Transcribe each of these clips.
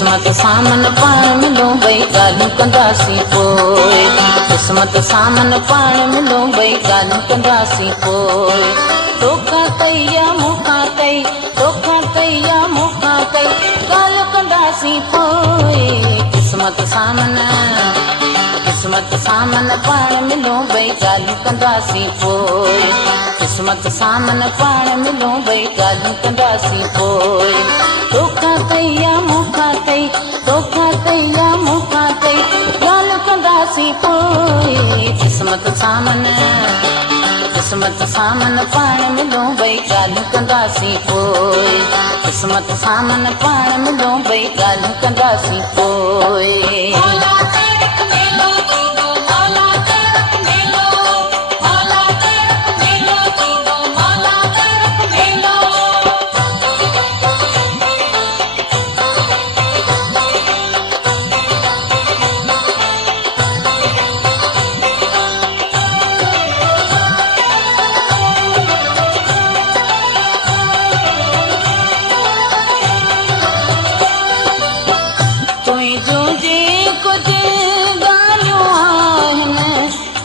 किस्मत सामन पाण मिलो भई ॻाल्हियूं कंदासीं पोइ किस्मत सामन पाण मिलो भई ॻाल्हियूं कंदासीं पोइ तोखां कई या मूंखां कई तोखां कई या मूंखां कई ॻाल्हियूं कंदासीं पोइ किस्मत सामन पाण मिलो भई ॻाल्हियूं कंदासीं पोइ किस्मत सामन पाण मिलो भई ॻाल्हियूं कंदासीं पोइ तोखां कई या मूंखां कई तोखां कई या मूंखां कई ॻाल्हियूं कंदासीं पोइ किस्मत सामन पाण मिलो भई ॻाल्हियूं कंदासीं पोइ किस्मत सामन पाण मिलो भई ॻाल्हियूं कंदासीं पोइ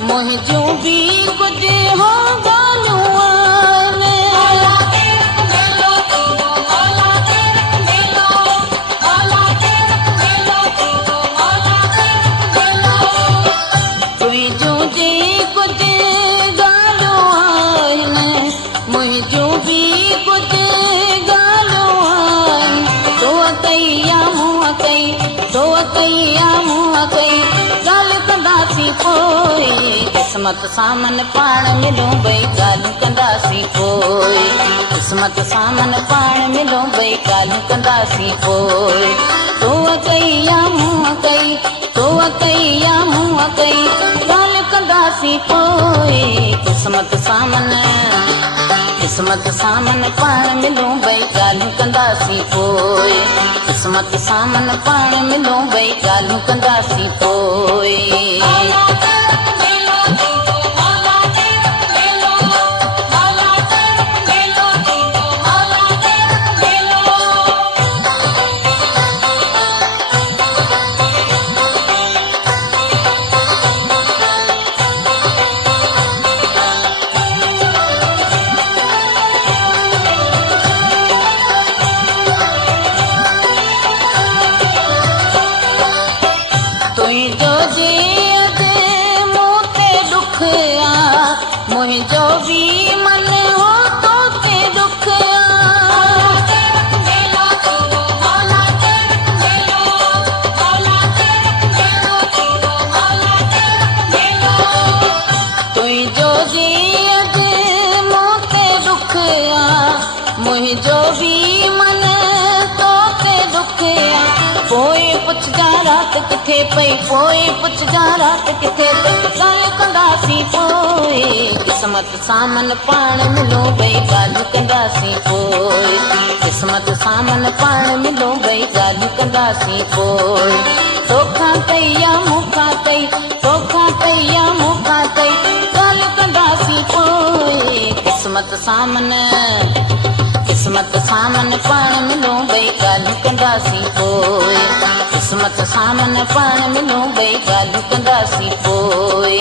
मुंहिंजूं बि कुझु हो ॻाल्हियूं तुंहिंजूं जे कुझु ॻाल्हियूं आहिनि मुंहिंजूं बि कुझु ॻाल्हियूं आहिनि तो कई या मूं कई तो कई या मूं कई ॻाल्हि कंदासीं पोइ किस्मत सामन पाण मिलो भई ॻाल्हियूं कंदासीं पोइ किस्मत सामन पाण मिलो भई ॻाल्हियूं कंदासीं पोइ तो कई या मूं कई तो कई या मूं कई ॻाल्हि कंदासीं पोइ किस्मत सामन पाण मिलो भई ॻाल्हियूं कंदासीं पोइ किस्मत सामन पाण मिलो भई ॻाल्हियूं कंदासीं पोइ मुंहिंजो बि मन हो तो ते दुख तुंहिंजो जे अॼु मूं ते दुख मुंहिंजो बि मन तो ते दुख पोइ पुछजां राति किथे पई पोइ पुछजां राति किथे पई ॻाल्हि कंदासीं पोइ किस्मत सामन पाण मिलो भई ॻाल्हियूं कंदासीं पोइ किस्मत सामन पाण मिलो भई ॻाल्हियूं कंदासीं पोइ तोखां कई या मूंखां कई तोखां कई या मूंखां कई ॻाल्हि कंदासीं पोइ किस्मत सामन पाण मिलो भई ॻाल्हियूं कंदासीं पोइ किस्मत सामन पाण मिलो भई ॻाल्हियूं कंदासीं पोइ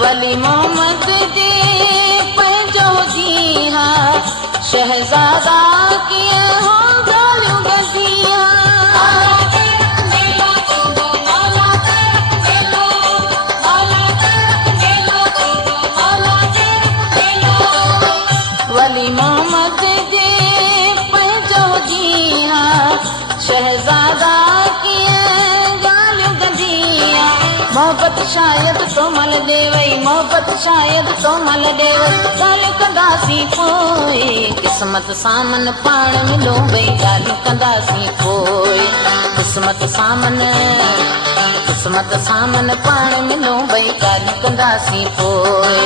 वली मोहम्मद जे पंहिंजो जीहा शहज़ादा कीअं हो ॻाल्हियूं गज़िया वली मोहम्मद जे पंहिंजो जीहा शहज़ादा कीअं ॻाल्हियूं गज़िया मोहब्बत शायद तो मल दे वई मोहब्बत शायद तो मल दे वई ॻाल्हियूं कंदासीं पोइ किस्मत सामन पाण मिलो भई ॻाल्हियूं कंदासीं पोइ किस्मत सामन क़िस्मत सामन पाण मिलो भई ॻाल्हियूं कंदासीं पोइ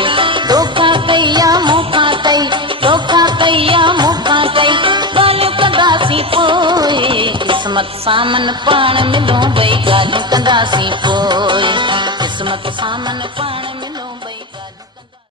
धोखा कई मूंखां कई धोखा कई मूंखां कई ॻाल्हियूं कंदासीं पोइ क़िस्मत सामन पाण मिलो भई ॻाल्हियूं कंदासीं पोइ क़िस्मत सामन पाण